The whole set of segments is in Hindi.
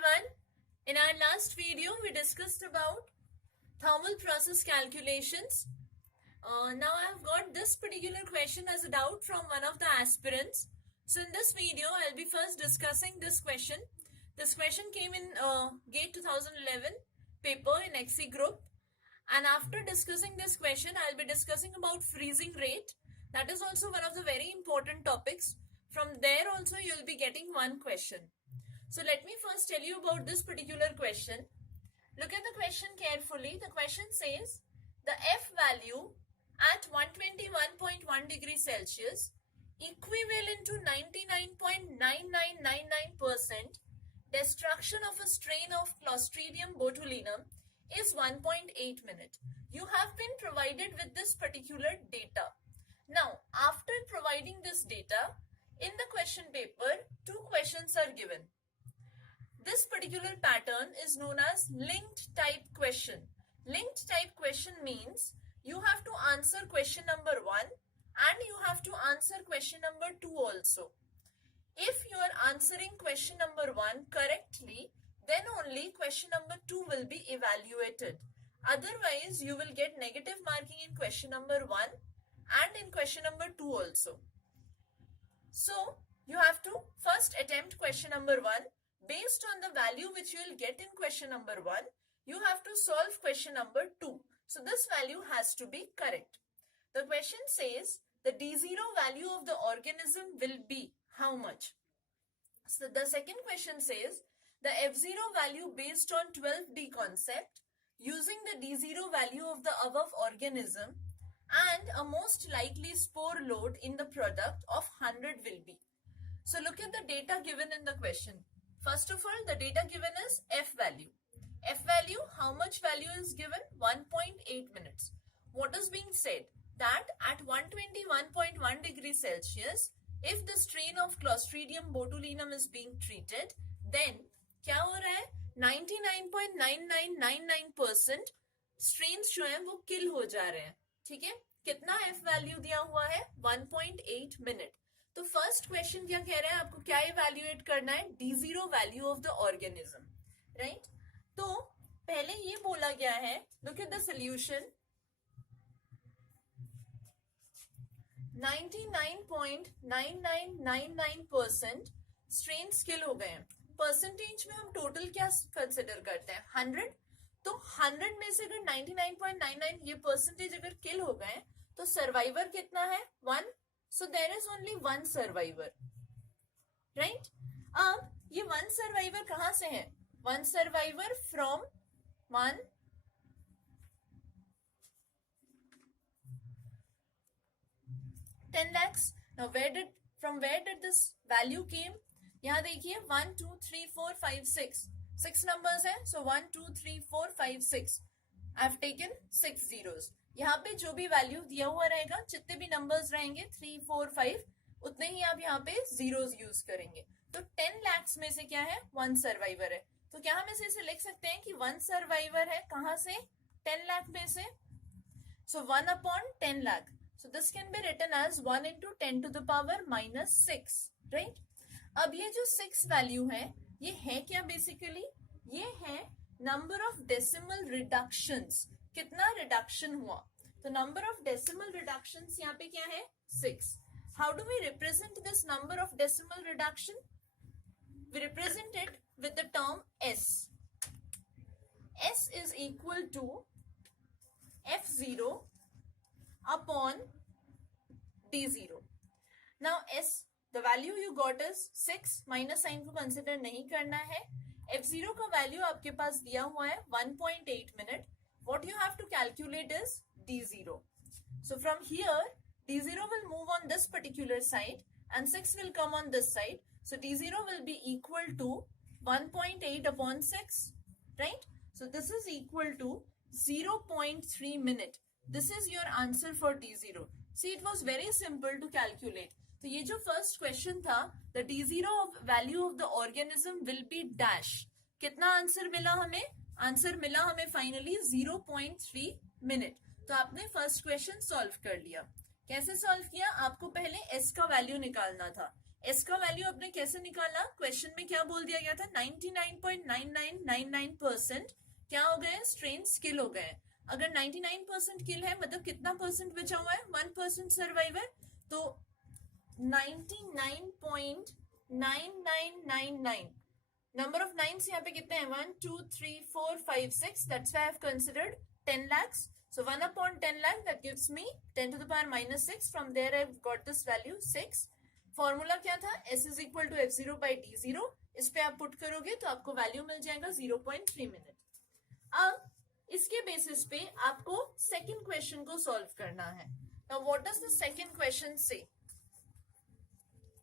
everyone. In our last video, we discussed about thermal process calculations. Now I have got this particular question as a doubt from one of the aspirants. So in this video, I'll be first discussing this question. This question came in GATE 2011 paper in XC group. And after discussing this question, I'll be discussing about freezing rate. That is also one of the very important topics. From there also, you'll be getting one question. So let me first tell you about this particular question. Look at the question carefully. The question says the F value at 121.1 degrees Celsius equivalent to 99.9999% destruction of a strain of Clostridium botulinum is 1.8 minutes. You have been provided with this particular data. Now, after providing this data, in the question paper, two questions are given. This particular pattern is known as linked type question. Linked type question means you have to answer question number 1 and you have to answer question number 2 also. If you are answering question number 1 correctly, then only question number 2 will be evaluated. Otherwise, you will get negative marking in question number 1 and in question number 2 also. So, you have to first attempt question number 1. Based on the value which you will get in question number 1, you have to solve question number 2. So this value has to be correct. The question says the D0 value of the organism will be how much? So the second question says the F0 value based on 12D concept using the D0 value of the above organism and a most likely spore load in the product of 100 will be. So look at the data given in the question. First of all, the data given is F value. F value, how much value is given? 1.8 minutes. What is being said? That at 121.1 degrees Celsius, if the strain of Clostridium botulinum is being treated, then क्या हो रहा है? 99.9999% strains जो हैं वो kill हो जा रहे हैं. ठीक है? कितना F value दिया हुआ है? 1.8 minute. तो फर्स्ट क्वेश्चन क्या कह रहा है, आपको क्या इवैल्यूएट करना है? D0 value of the organism, right? तो पहले ये बोला गया है, look at the solution, 99.9999% strain skill हो गए हैं. परसेंटेज में हम टोटल क्या कंसिडर करते हैं? 100. तो 100 में से अगर 99.99 ये परसेंटेज अगर किल हो गए तो सर्वाइवर कितना है? 1. So there is only one survivor, right? अब ये one survivor कहाँ से है? One survivor from 10 lakhs. Now from where did this value came? यहाँ देखिए 1, 2, 3, 4, 5, 6. 6 numbers हैं. So 1, 2, 3, 4, 5, 6. I have taken 6 zeros. यहाँ पे जो भी वैल्यू दिया हुआ रहेगा, जितने भी नंबर्स रहेंगे 3, 4, 5, उतने ही आप यहाँ पे जीरोस यूज करेंगे. तो 10 lakhs में से क्या है? 1 सर्वाइवर है. तो क्या हम इसे लिख सकते हैं कि 1 सर्वाइवर है कहाँ से? 10 lakh में से. So 1 upon 10 lakh. So this can be written as 1 into 10 to the power -6, right? अब ये जो 6 वैल्यू है, ये है क्या बेसिकली? ये है नंबर ऑफ डेसिमल रिडक्शंस. कितना रिडक्शन हुआ? तो नंबर ऑफ डेसिमल रिडक्शंस यहाँ पे क्या है? 6. How do we represent this number of decimal reduction? We represent it with the term S. S is equal to F0 upon D0. Now S, the value you got is 6. Minus sign को कंसिडर नहीं करना है. F0 का वैल्यू आपके पास दिया हुआ है 1.8 minute. What you have to calculate is D0. So from here, D0 will move on this particular side and 6 will come on this side. So D0 will be equal to 1.8 upon 6, right? So this is equal to 0.3 minute. This is your answer for D0. See, it was very simple to calculate. तो ये जो first question था, the D0 value of the organism will be dash. कितना आंसर मिला हमें? आंसर मिला हमें फाइनली 0.3 मिनट. तो आपने फर्स्ट क्वेश्चन सॉल्व कर लिया. कैसे सॉल्व किया? आपको पहले S का वैल्यू निकालना था. एस का वैल्यू आपने कैसे निकाला? क्वेश्चन में क्या बोल दिया गया था? 99.9999% क्या हो गए? स्ट्रेन्स किल हो गए। अगर 99% किल है मतलब कितना परसेंट बचा हुआ है? 1% सर्वाइवर। तो 99.9999 नंबर ऑफ नाइन्स यहाँ पे कितने हैं? 1 2 3 4 5 6, that's why I have considered 10 lakhs. So 1 upon 10 lakh, that gives me 10 to the power minus 6. From there I've got this value 6. Formula क्या था? S is equal to F0 by D0. इस पे आप पुट करोगे तो आपको वैल्यू मिल जाएगा 0.3 मिनट। अब इसके बेसिस पे आपको सेकंड क्वेश्चन को सॉल्व करना है। Now what does the second question से?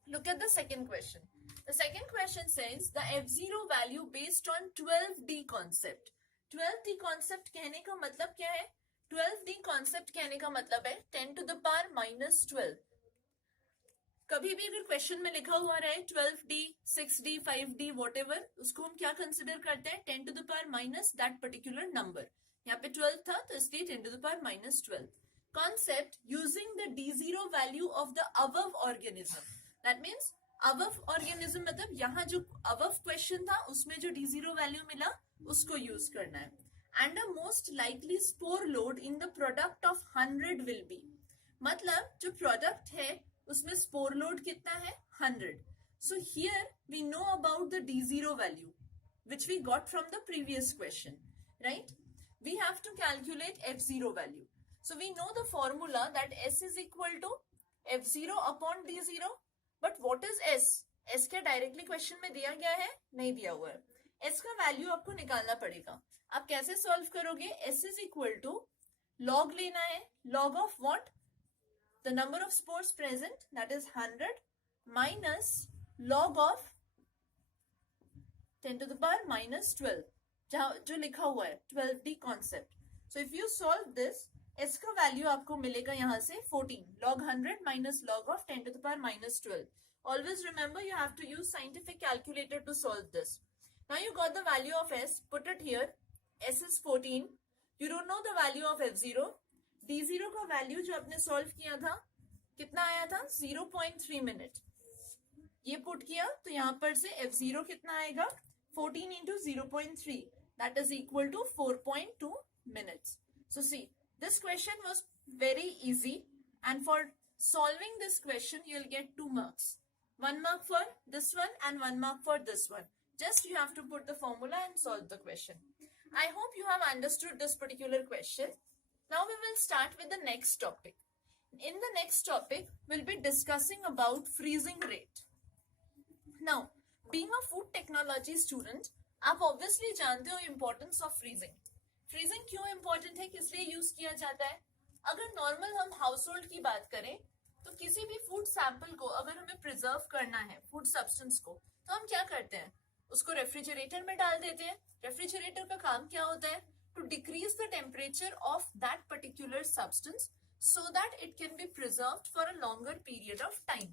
Look at the second question. The second question says the F0 value based on 12D concept. 12D concept कहने का मतलब क्या है? 12D concept कहने का मतलब है 10 to the power minus 12. कभी भी अगर क्वेश्चन में लिखा हुआ रहे 12D, 6D, 5D, whatever, उसको हम क्या कंसिडर करते हैं? 10 to the power minus that particular number. यहाँ पे 12 था तो इसलिए 10 to the power minus 12. Concept using the D0 value of the above organism. That means above organism मतलब यहाँ जो above question था उसमें जो D0 वैल्यू मिला उसको यूज करना है। And the most likely spore load in the product of 100 will be, मतलब जो प्रोडक्ट है उसमें स्पोर लोड कितना है? 100. So here we know about the D0 value which we got from the previous question, right? We have to calculate F0 value. So we know the formula that S is equal to F0 upon D0. But what is S? S क्या डायरेक्टली क्वेश्चन में दिया गया है? नहीं दिया हुआ है। S का वैल्यू आपको निकालना पड़ेगा। आप कैसे सॉल्व करोगे? S is equal to log लेना है। log of what? The number of spores present, that is 100, minus log of 10 to the power minus 12, जो लिखा हुआ है 12D concept. So if you solve this, S का वैल्यू आपको मिलेगा यहाँ से 14. log 100 minus log of 10 to the power minus 12. Always remember you have to use scientific calculator to solve this. Now you got the value of S, put it here. S is 14. You don't know the value of F0. D0 का वैल्यू जो आपने सॉल्व किया था कितना आया था? 0.3 मिनट। ये पुट किया तो यहाँ पर से F0 कितना आएगा? 14 into 0.3, that is equal to 4.2 minutes. So see, this question was very easy, and for solving this question you'll get 2 marks. 1 mark for this one and 1 mark for this one. Just you have to put the formula and solve the question. I hope you have understood this particular question. Now we will start with the next topic. In the next topic, we'll be discussing about freezing rate. Now, being a food technology student, आप obviously जानते हो importance of freezing. Freezing क्यों important है? किस लिए यूज किया जाता है? अगर नॉर्मल हम हाउसहोल्ड की बात करें तो किसी भी फूड सैंपल को अगर हमें प्रिजर्व करना है, फूड सब्सटेंस को, तो हम क्या करते हैं? उसको रेफ्रिजरेटर में डाल देते हैं। रेफ्रिजरेटर का काम क्या होता है? To decrease the temperature of that particular substance so that it can be preserved for a longer period of time.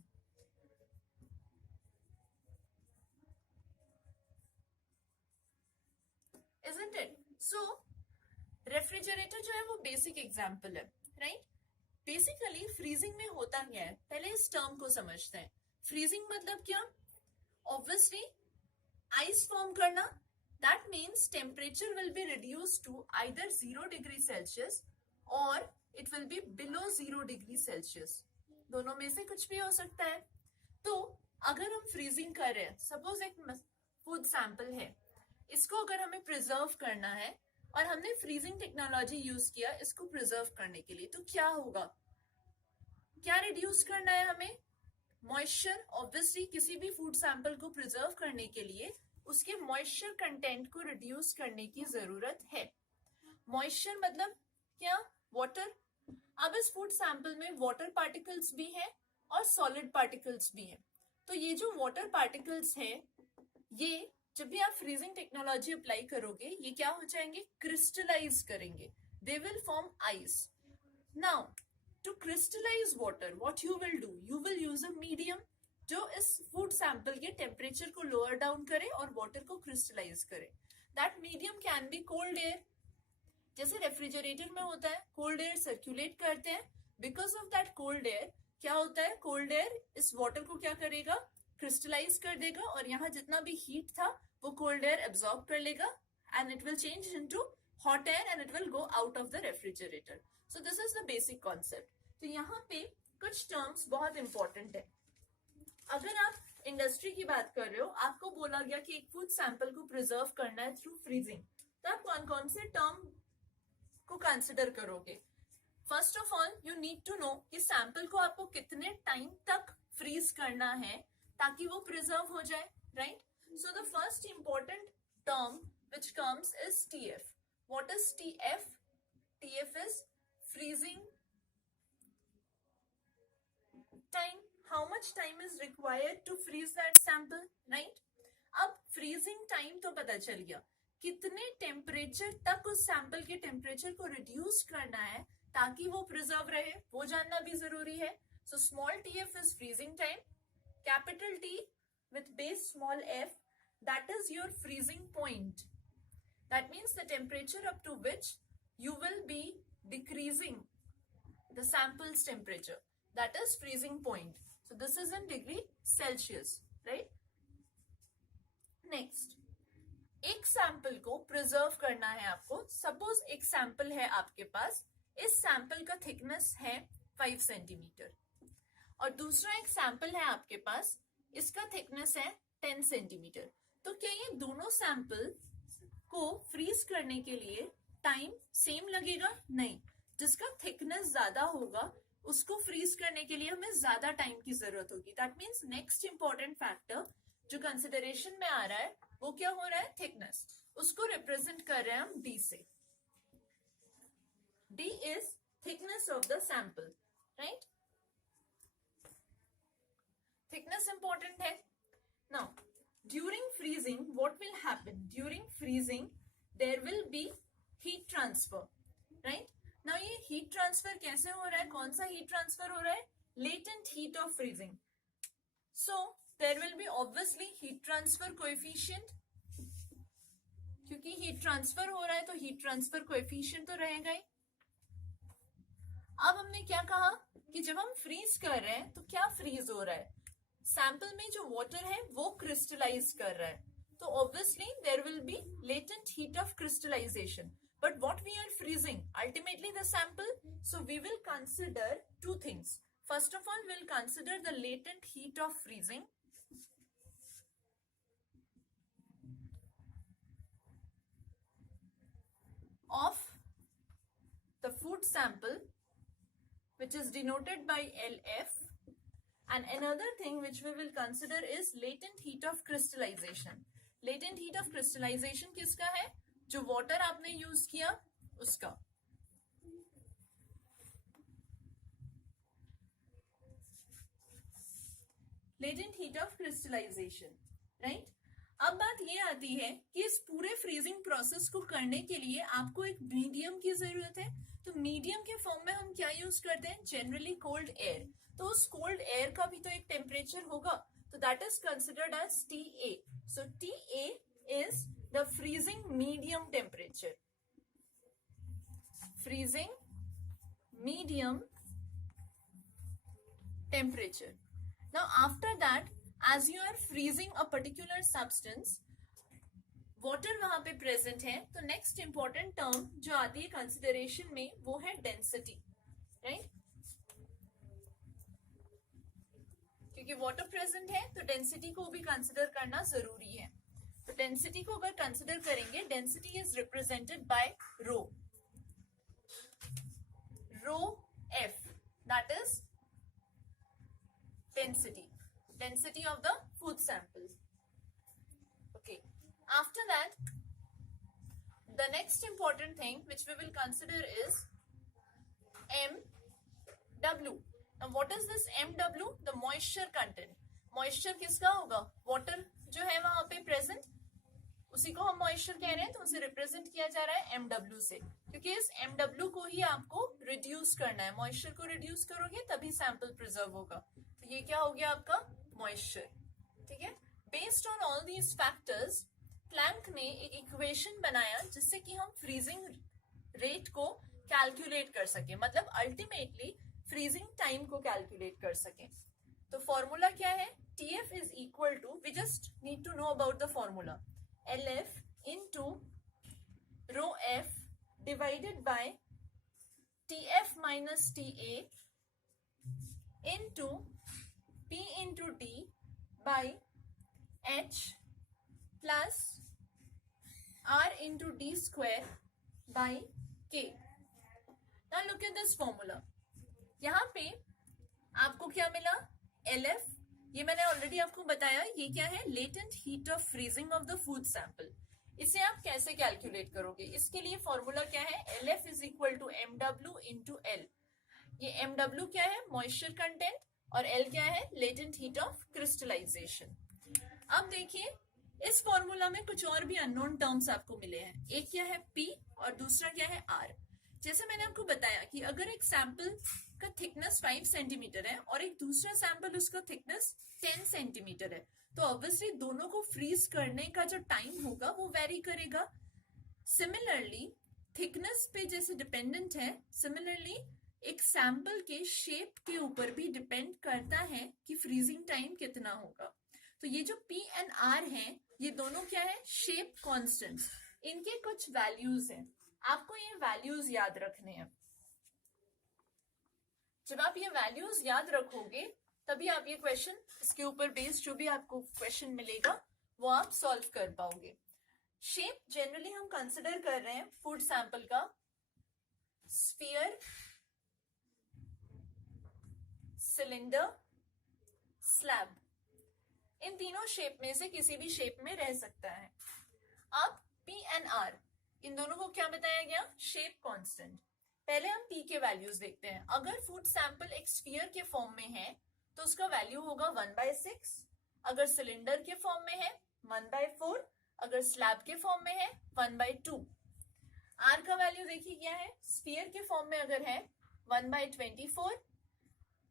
Isn't it? So, refrigerator जो है वो बेसिक एग्जाम्पल है, राइट? बेसिकली फ्रीजिंग में होता क्या है? पहले इस टर्म को समझते हैं। फ्रीजिंग मतलब क्या? ऑब्वियसली आइस फॉर्म करना। That means temperature will be reduced to either 0 degree Celsius or it will be below 0 degree Celsius. दोनों में से कुछ भी हो सकता है। तो अगर हम फ्रीजिंग कर रहे हैं, सपोज एक फूड सैंपल है, इसको अगर हमें प्रिजर्व करना है और हमने फ्रीजिंग टेक्नोलॉजी यूज किया इसको प्रिजर्व करने के लिए, तो क्या होगा? क्या रिड्यूस करना है हमें? मॉइस्चर। ऑब्वियसली किसी भी फूड सैंपल को प्रिजर्व करने के लिए उसके मॉइस्चर कंटेंट को रिड्यूस करने की जरूरत है। मॉइस्चर मतलब क्या? वाटर। अब इस फूड सैंपल में वाटर पार्टिकल्स भी हैं और सॉलिड पार्टिकल्स भी हैं। तो ये जो वाटर पार्टिकल्स हैं, ये जब भी आप फ्रीजिंग टेक्नोलॉजी अप्लाई करोगे ये क्या हो जाएंगे? क्रिस्टलाइज करेंगे। They will form ice. Now to crystallize water what you will do? You will use a medium जो इस फूड सैंपल के टेम्परेचर को लोअर डाउन करे और वाटर को क्रिस्टलाइज करे। That medium can be cold air, जैसे रेफ्रिजरेटर में होता है, कोल्ड एयर सर्कुलेट करते हैं। Because of that cold air क्या होता है? कोल्ड एयर इस वाटर को क्या करेगा? क्रिस्टलाइज कर देगा और यहाँ जितना भी हीट था वो कोल्ड एयर एब्जॉर्ब कर लेगा and it will change into hot air and it will go out of the refrigerator. So this is the basic concept. तो यहाँ पे कुछ टर्म्स बहुत इंपॉर्टेंट है. अगर आप इंडस्ट्री की बात कर रहे हो, आपको बोला गया कि एक फूड सैंपल को प्रिजर्व करना है थ्रू फ्रीजिंग, तो आप कौन कौन से टर्म को कंसिडर करोगे? First of all you need to know कि सैंपल को आपको कितने टाइम तक फ्रीज करना है ताकि वो प्रिजर्व हो जाए, right? So the first important term which comes is TF. What is TF? TF is freezing time. How much time is required to freeze that sample, right? अब freezing time तो पता चल गया, कितने टेम्परेचर तक उस सैंपल के टेम्परेचर को रिड्यूस करना है ताकि वो प्रिजर्व रहे, वो जानना भी जरूरी है. So small TF is freezing time. Capital T with base small f, that is your freezing point. That means the temperature up to which you will be decreasing the sample's temperature. That is freezing point. So this is in degree Celsius, right? Next, एक सैंपल को प्रिजर्व करना है आपको. सपोज एक सैंपल है आपके पास, इस सैंपल का थिकनेस है 5 सेंटीमीटर और दूसरा एक सैंपल है आपके पास, इसका थिकनेस है 10 सेंटीमीटर. तो क्या ये दोनों सैंपल को फ्रीज करने के लिए टाइम सेम लगेगा? नहीं. जिसका थिकनेस ज्यादा होगा उसको फ्रीज करने के लिए हमें ज्यादा टाइम की जरूरत होगी. That means next important factor जो कंसिडरेशन में आ रहा है वो क्या हो रहा है? थिकनेस. उसको रिप्रेजेंट कर रहे हैं हम डी से. D is thickness of the sample, right? Thickness important है. Now during freezing, what will happen? During freezing, there will be heat transfer, right? Now ये heat transfer कैसे हो रहा है? कौन सा heat transfer हो रहा है? Latent heat of freezing. So there will be obviously heat transfer coefficient. क्योंकि heat transfer हो रहा है तो heat transfer coefficient तो रहेगा ही. अब हमने क्या कहा कि जब हम फ्रीज कर रहे हैं तो क्या फ्रीज हो रहा है? सैंपल में जो वाटर है वो क्रिस्टलाइज कर रहा है, तो obviously there will be latent heat of crystallization. But what we are freezing ultimately the sample. So we will consider two things. First of all will consider the latent heat of freezing. Of the food sample which is denoted by LF. And another thing which we will consider is latent heat of crystallization. Latent heat of crystallization किसका है? जो water आपने यूज किया उसका. Latent heat of crystallization, right? अब बात ये आती है कि इस पूरे फ्रीजिंग प्रोसेस को करने के लिए आपको एक मीडियम की जरूरत है. तो मीडियम के फॉर्म में हम क्या यूज करते हैं? Generally cold air. तो उस कोल्ड एयर का भी तो एक टेम्परेचर होगा, तो that is considered as TA. So TA is the freezing medium temperature. Freezing medium temperature. Now after that, as you are freezing a particular substance, water वहां पे प्रेजेंट है, तो नेक्स्ट इंपॉर्टेंट टर्म जो आती है कंसिडरेशन में वो है डेंसिटी, राइट? क्योंकि वाटर प्रेजेंट है तो डेंसिटी को भी कंसिडर करना जरूरी है. तो डेंसिटी को अगर कंसिडर करेंगे, density is represented by rho. Rho F, that is density of the food sample. Okay, after that the next important thing which we will consider is MW. Now what is this MW? The moisture content. Moisture किसका होगा? Water जो है वहां पे present, उसी को हम moisture कह रहे हैं, तो उसे represent किया जा रहा है MW से, क्योंकि इस MW को ही आपको reduce करना है. Moisture को reduce करोगे तभी sample preserve होगा. तो ये क्या हो गया आपका? Moisture. ठीक है? Based on all these factors, Planck ने एक इक्वेशन बनाया जिससे कि हम फ्रीजिंग रेट को कैलकुलेट कर सके, मतलब अल्टीमेटली फ्रीजिंग टाइम को कैलकुलेट कर सके. तो फॉर्मूला क्या है? TF is equal to, we just need to know about the formula, LF into rho F divided by TF minus TA into P into D by H plus R into D square by K. Now look at this formula. यहाँ पे आपको क्या मिला? LF, ये मैंने ऑलरेडी आपको बताया, ये क्या है? Latent heat of freezing of the food sample. इसे आप कैसे कैलकुलेट करोगे? इसके लिए फॉर्मूला क्या है? LF is equal to MW into L. ये MW क्या है? मॉइस्चर कंटेंट, और L क्या है? Latent heat of crystallization. अब देखिए, इस फॉर्मूला में कुछ और भी अननोन टर्म्स आपको मिले हैं. एक क्या है? P और दूसरा क्या है? R. जैसे मैंने आपको बताया कि अगर एक सैंपल का थिकनेस 5 सेंटीमीटर है और एक दूसरा सैंपल उसका थिकनेस 10 सेंटीमीटर है, तो ऑब्वियसली दोनों को फ्रीज करने का जो टाइम होगा वो वेरी करेगा. सिमिलरली थिकनेस पे जैसे डिपेंडेंट है, सिमिलरली एक सैंपल के शेप के ऊपर भी डिपेंड करता है कि फ्रीजिंग टाइम कितना होगा. तो ये जो P एंड R हैं, ये दोनों क्या है? Shape constants. इनके कुछ वैल्यूज हैं, आपको ये वैल्यूज याद रखने हैं. जब आप ये वैल्यूज याद रखोगे तभी आप ये क्वेश्चन, इसके ऊपर बेस्ड जो भी आपको क्वेश्चन मिलेगा वो आप सॉल्व कर पाओगे. शेप जनरली हम कंसिडर कर रहे हैं फूड सैंपल का स्फीयर, सिलेंडर, स्लैब. इन तीनों शेप में से किसी भी शेप में रह सकता है. अब P एंड R, इन दोनों को क्या बताया गया? Shape constant. पहले हम P के वैल्यूज देखते हैं. अगर फूड सैंपल एक स्फीयर के फॉर्म में है तो उसका वैल्यू होगा 1/6. अगर सिलेंडर के फॉर्म में है 1/4. अगर स्लैब के फॉर्म में है 1/2. R का वैल्यू देखिए क्या है? स्फीयर के फॉर्म में अगर है 1/24,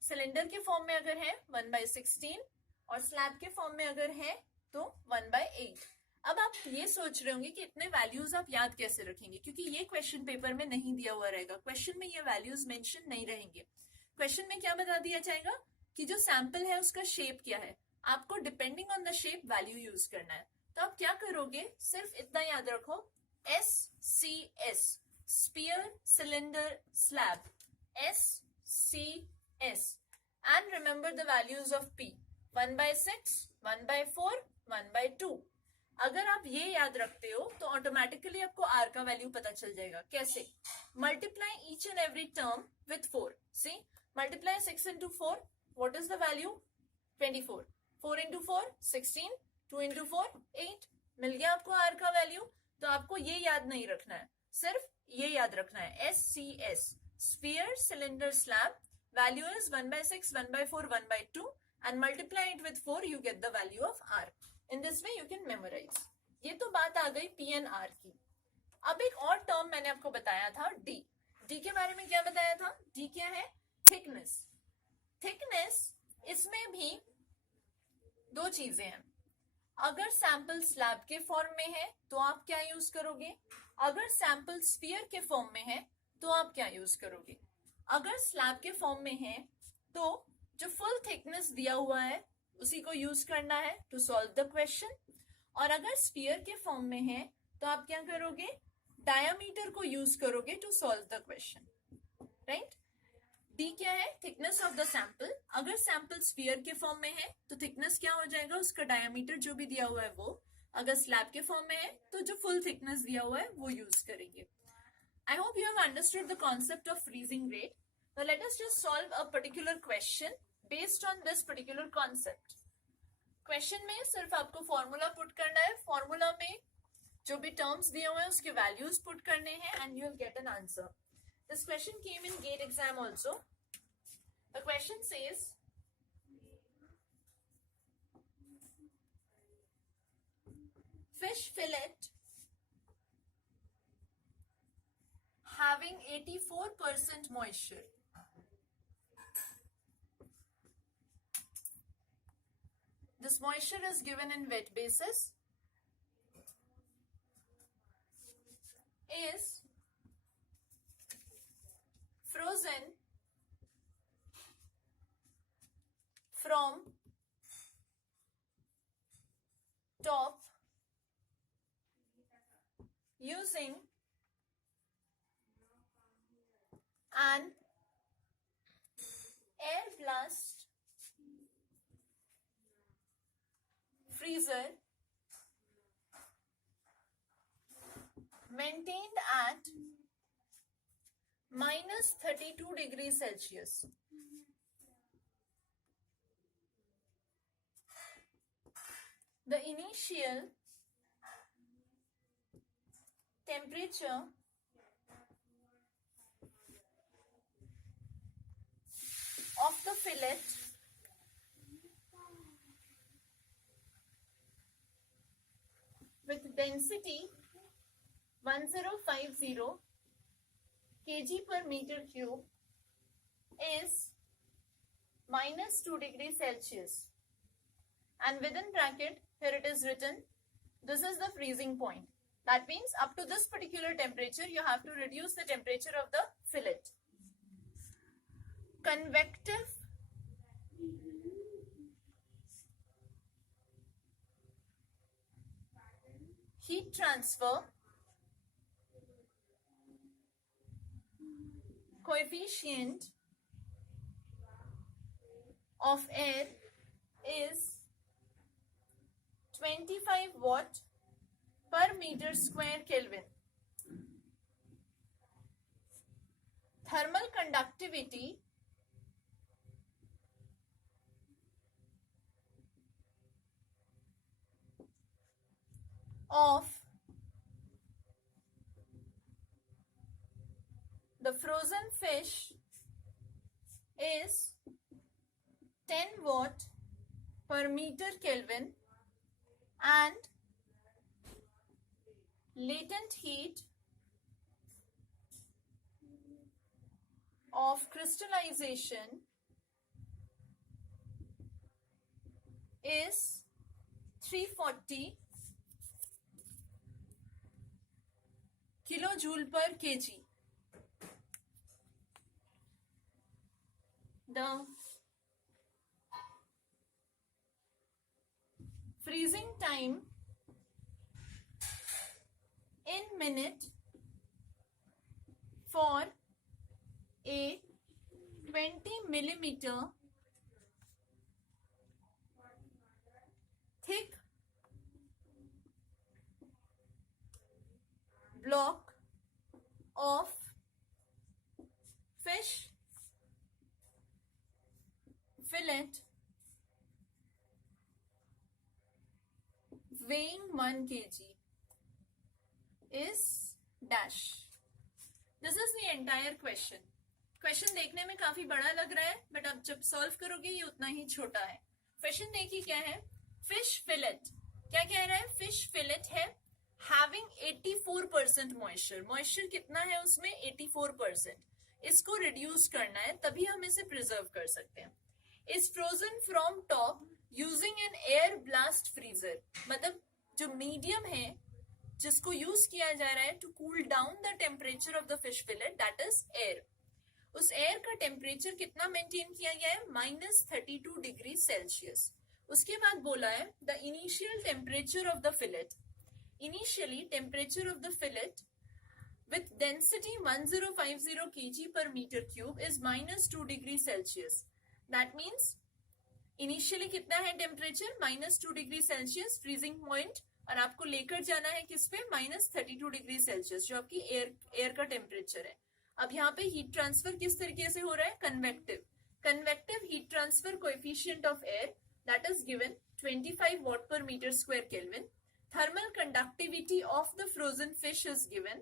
सिलेंडर के फॉर्म में अगर है 1/16 और स्लैब के फॉर्म में अगर है तो 1/8. अब आप ये सोच रहे होंगे कि इतने वैल्यूज आप याद कैसे रखेंगे, क्योंकि ये क्वेश्चन पेपर में नहीं दिया हुआ रहेगा. क्वेश्चन में ये वैल्यूज मेंशन नहीं रहेंगे. क्वेश्चन में क्या बता दिया जाएगा कि जो सैंपल है उसका शेप क्या है. आपको depending on the shape value use करना है. तो आप क्या करोगे? सिर्फ इतना याद रखो, SCS, sphere, cylinder, slab. SCS and remember the values of P, 1/6, 1/4, 1/2. अगर आप ये याद रखते हो तो ऑटोमेटिकली आपको R का वैल्यू पता चल जाएगा. कैसे? Multiply each and every term with 4. See, multiply 6 into 4, what is the value? 24. 4 into 4, 16. 2 into 4, 8. मिल गया आपको R का वैल्यू. तो आपको ये याद नहीं रखना है, सिर्फ ये याद रखना है, SCS, sphere, cylinder, slab. Value is 1/6, 1/4, 1/2 and multiply it with 4, you get the value of R. In this way you can memorize. ये तो बात आ गई P and R की. अब एक और टर्म मैंने आपको बताया था D. D के बारे में क्या बताया था? D क्या है? थिकनेस. थिकनेस, इसमें भी दो चीजें हैं. अगर सैंपल स्लैब के फॉर्म में है तो आप क्या यूज करोगे? अगर सैंपल स्फीयर के फॉर्म में है तो आप क्या यूज करोगे? अगर स्लैब के फॉर्म में है तो जो फुल थिकनेस दिया हुआ है उसी को यूज करना है टू सॉल्व द क्वेश्चन. और अगर स्फीयर के फॉर्म में है तो आप क्या करोगे? डायामीटर को यूज करोगे to solve the question. Right? D क्या है? Thickness of the sample. अगर सैंपल स्फीयर के फॉर्म में है तो थिकनेस क्या हो जाएगा? उसका डायामीटर जो भी दिया हुआ है वो. अगर स्लैब के फॉर्म में है तो जो फुल थिकनेस दिया हुआ है वो यूज करेंगे. I hope you have understood the concept of freezing rate. Now let us just solve a particular question based on this particular concept. Question में सिर्फ आपको फॉर्मूला पुट करना है. फॉर्मूला में जो भी टर्म्स दिए हुए हैं उसके वैल्यूज पुट करने हैं and you will get an answer. This question came in GATE exam also. The question says, fish fillet having 84% moisture. This moisture is given in wet basis. Is frozen from top using an air blast freezer maintained at minus 32 degrees Celsius. The initial temperature of the fillet with density 1050 kg per meter cube is minus 2 degrees Celsius. And within bracket, here it is written, this is the freezing point. That means up to this particular temperature, you have to reduce the temperature of the fillet. Convective heat transfer coefficient of air is 25 watt per meter square Kelvin. Thermal conductivity of the frozen fish is 10 watt per meter Kelvin, and latent heat of crystallization is 340 kilojoule per kg. The freezing time in minute for a 20 millimeter thick block of fish fillet weighing 1 kg is dash. This is the entire question. Question देखने में काफी बड़ा लग रहा है, बट अब जब सॉल्व करोगे ये उतना ही छोटा है. क्वेश्चन देखिए क्या है. फिश फिलेट क्या कह रहा है. फिश फिलेट है हैविंग 84% मॉइस्चर कितना है उसमें 84%. इसको रिड्यूस करना है, तभी हम इसे प्रिजर्व कर सकते हैं. Is frozen from top using an air blast freezer. मतलब जो मीडियम है जिसको यूज किया जा रहा है to cool down the temperature of the fish fillet, that is air. उस एयर का टेम्परेचर कितना मेंटेन किया गया है, माइनस 32 डिग्री सेल्सियस. उसके बाद बोला है the initial temperature of the fillet. Initially temperature of the fillet with density 1050 kg per meter cube is minus 2 degree Celsius. That means initially कितना है temperature, minus 2 degree Celsius freezing point, और आपको लेकर जाना है किस पे, माइनस 32 डिग्री सेल्सियस जो आपकी एयर का टेम्परेचर है. अब यहाँ पे हीट ट्रांसफर किस तरीके से हो रहा है, convective heat transfer coefficient of air that is given 25 watt per meter square Kelvin. Thermal conductivity of the frozen fish is given,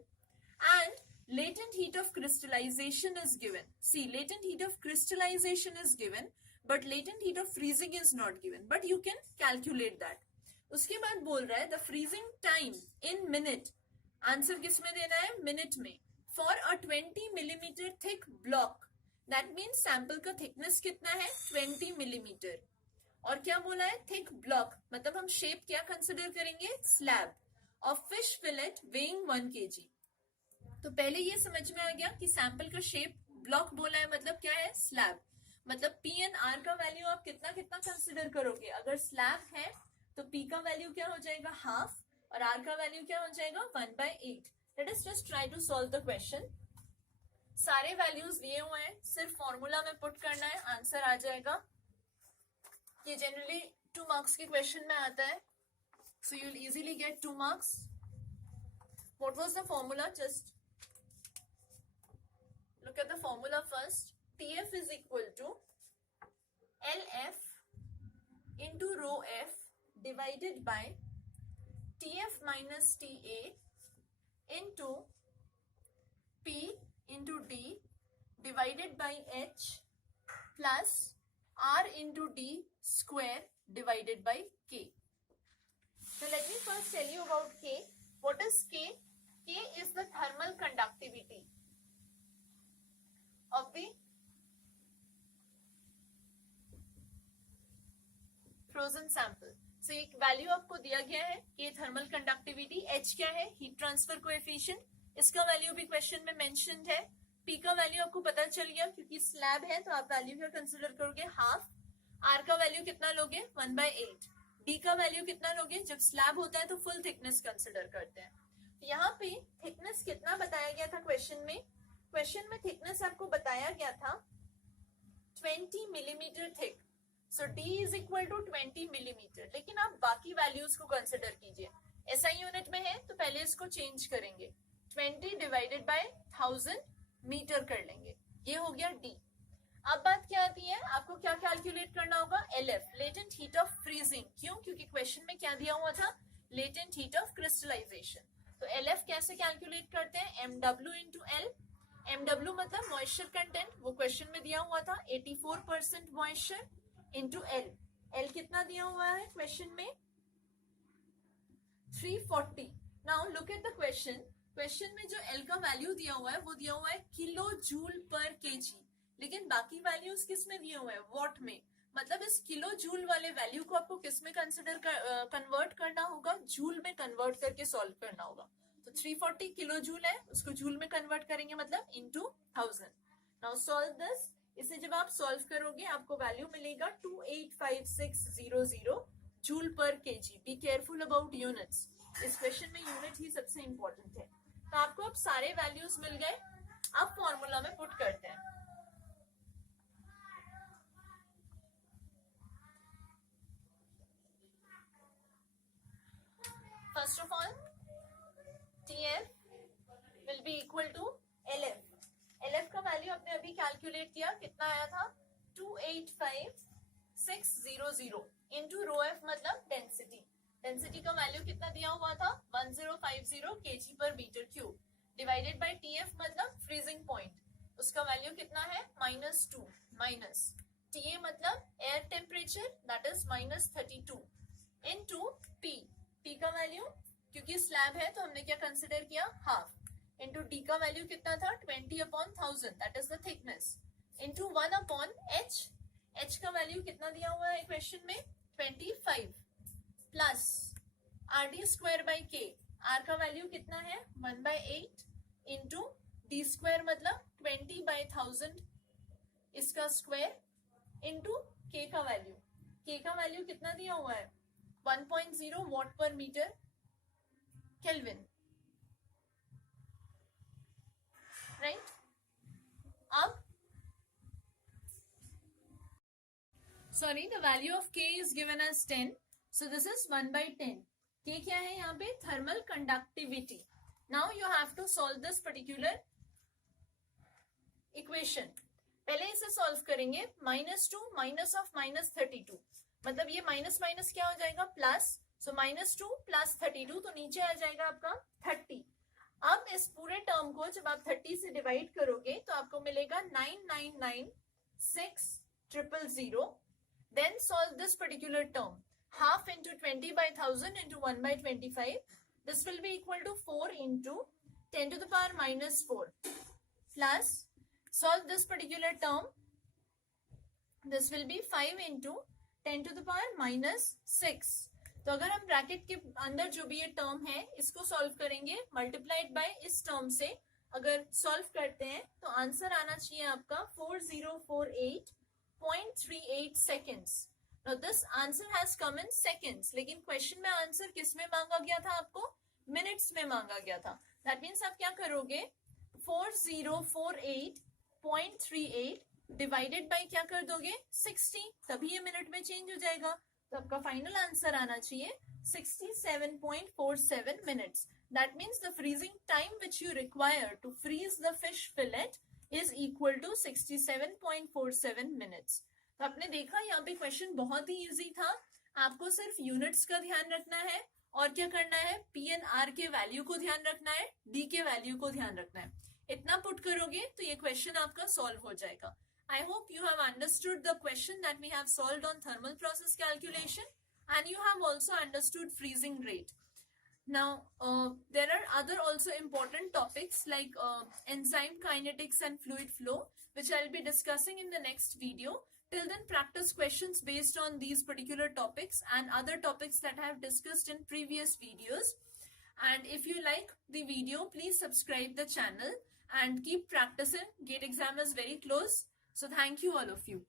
and latent heat of crystallization is given. See, latent heat of crystallization is given, but latent heat of freezing is not given, but you can calculate that. उसके बाद बोल रहा है the freezing time in minute. Answer किस में देना है, मिनट में. For a 20 millimeter thick block, that means sample का थिकनेस कितना है, 20 millimeter. और क्या बोला है, थिक ब्लॉक, मतलब हम शेप क्या कंसिडर करेंगे, slab of fish fillet weighing 1 kg. तो पहले ये समझ में आ गया कि सैंपल का शेप ब्लॉक बोला है, मतलब क्या है, स्लैब. मतलब पी एन आर का वैल्यू आप कितना कितना कंसिडर करोगे. अगर स्लैब है तो p का वैल्यू क्या हो जाएगा हाफ और r का वैल्यू क्या हो जाएगा 1/8. Let us just try to solve the question. सारे वैल्यूज दिए हुए हैं, सिर्फ फॉर्मूला में पुट करना है, आंसर आ जाएगा. ये जनरली 2 मार्क्स के क्वेश्चन में आता है, so you'll easily get 2 marks. What was the formula? Just look at the formula first. TF is equal to LF into rho F divided by TF minus TA into P into D divided by H plus R into D square divided by K. So let me first tell you about K. What is K? K is the thermal conductivity of the frozen sample. So एक वैल्यू आपको दिया गया है K थर्मल कंडक्टिविटी, H क्या है हीट ट्रांसफर कोएफिशिएंट, इसका वैल्यू भी क्वेश्चन में मेंशन्ड है. P का वैल्यू आपको पता चल गया क्योंकि स्लैब है तो आप वैल्यू क्या कंसीडर करोगे हाफ. R का वैल्यू कितना लोगे 1/8. D का वैल्यू कितना लोगे, जब स्लैब होता है तो फुल थिकनेस कंसीडर करते हैं. यहाँ पे थिकनेस कितना बताया गया था क्वेश्चन में, क्वेश्चन में थिकनेस आपको बताया गया था 20 millimetre thick. So D is equal to 20 millimetre. लेकिन आप बाकी वैल्यूज को कंसिडर कीजिए. SI यूनिट में है तो पहले इसको चेंज करेंगे, 20 डिवाइडेड बाय 1000 मीटर कर लेंगे, ये हो गया D. अब बात क्या आती है, आपको क्या कैलकुलेट करना होगा, LF latent heat of freezing. क्यों, क्योंकि क्वेश्चन में क्या दिया हुआ था, लेटेंट हीट ऑफ क्रिस्टलाइजेशन. तो LF कैसे कैलकुलेट करते हैं, MW इंटू L. MW मतलब मॉइस्चर कंटेंट, वो क्वेश्चन में दिया हुआ था 84% मॉइस्चर इंटू L. L कितना दिया हुआ है क्वेश्चन में 340. Now look at the question. Question में जो L का वैल्यू दिया हुआ है वो दिया हुआ है किलो जूल पर केजी, लेकिन बाकी वैल्यूज किस में दिए हुए हैं, वॉट में. मतलब इस किलो जूल वाले वैल्यू को आपको किस में कंसिडर कन्वर्ट करना होगा, जूल में कन्वर्ट करके सॉल्व करना होगा. तो 340 किलो जूल है, उसको जूल में कन्वर्ट करेंगे मतलब इनटू 1000. Now solve this. इसे जब आप सॉल्व करोगे आपको वैल्यू मिलेगा 285600 जूल पर KG. Be careful about units, इस क्वेश्चन में यूनिट ही सबसे इंपॉर्टेंट है. तो आपको अब सारे वैल्यूज मिल गए, अब फॉर्मूला में पुट करते हैं. First of all, TF will be equal to LF. LF का वैल्यू आपने अभी कैलकुलेट किया, कितना आया था 285600 इंटू रो एफ मतलब डेंसिटी. डेंसिटी का वैल्यू कितना दिया हुआ था 1050 kg पर metre cube divided by TF मतलब फ्रीजिंग पॉइंट, उसका वैल्यू कितना है -2 माइनस TA मतलब air temperature that is -32 into P. P का वैल्यू क्योंकि स्लैब है तो हमने क्या कंसिडर किया हाफ, इंटू D का वैल्यू कितना था 20/1000 that is the thickness into 1/H. H का वैल्यू कितना दिया हुआ है क्वेश्चन में 25 plus RD square by K. R का वैल्यू कितना है 1/8 इंटू D स्क्वायर मतलब 20/1000 इसका स्क्वायर इंटू K का वैल्यू. K का वैल्यू कितना दिया हुआ है 1.0 वॉट पर मीटर केल्विन, राइट. अब sorry, the value of K is given as 10, so this is 1/10. K क्या है यहाँ पे thermal conductivity. Now you have to solve this particular equation. पहले इसे सॉल्व करेंगे, -2 माइनस ऑफ -32 मतलब ये माइनस माइनस क्या हो जाएगा प्लस, सो -2 प्लस 32 तो नीचे आ जाएगा आपका 30. अब इस पूरे टर्म को जब आप 30 से डिवाइड करोगे तो आपको मिलेगा 9996000. Then solve this particular term, half into 20/1000 into 1/25. This will be equal to 4 into 10⁻⁻4 plus solve this particular term, this will be 5 into 10⁻⁻6. तो अगर हम ब्रैकेट के अंदर जो भी ये टर्म है इसको सॉल्व करेंगे मल्टीप्लाइड बाय इस टर्म से, अगर सॉल्व करते हैं तो आंसर आना चाहिए आपका 4048.38 seconds. Now this answer has come in seconds, लेकिन क्वेश्चन में आंसर किस में मांगा गया था आपको? मिनट्स में मांगा गया था. दैट मीन्स आप क्या करोगे? 4048.38 डिवाइडेड बाय क्या कर दोगे? 60. तभी ये मिनट में चेंज हो जाएगा. तो आपका फाइनल आंसर आना चाहिए 67.47 minutes. That means the freezing time which you require to freeze the fish fillet is equal to 67.47 minutes. तो आपने देखा यहाँ पे क्वेश्चन बहुत ही इजी था. आपको सिर्फ यूनिट्स का ध्यान रखना है और क्या करना है? पी एंड आर के वैल्यू को ध्यान रखना है, डी के वैल्यू को ध्यान रखना है. इतना पुट करोगे तो ये क्वेश्चन आपका सॉल्व हो जाएगा. I hope you have understood the question that we have solved on thermal process calculation, and you have also understood freezing rate. Now, there are other also important topics like enzyme kinetics and fluid flow, which I'll be discussing in the next video. Till then, practice questions based on these particular topics and other topics that I have discussed in previous videos. And if you like the video, please subscribe the channel and keep practicing. Gate exam is very close. So thank you all of you.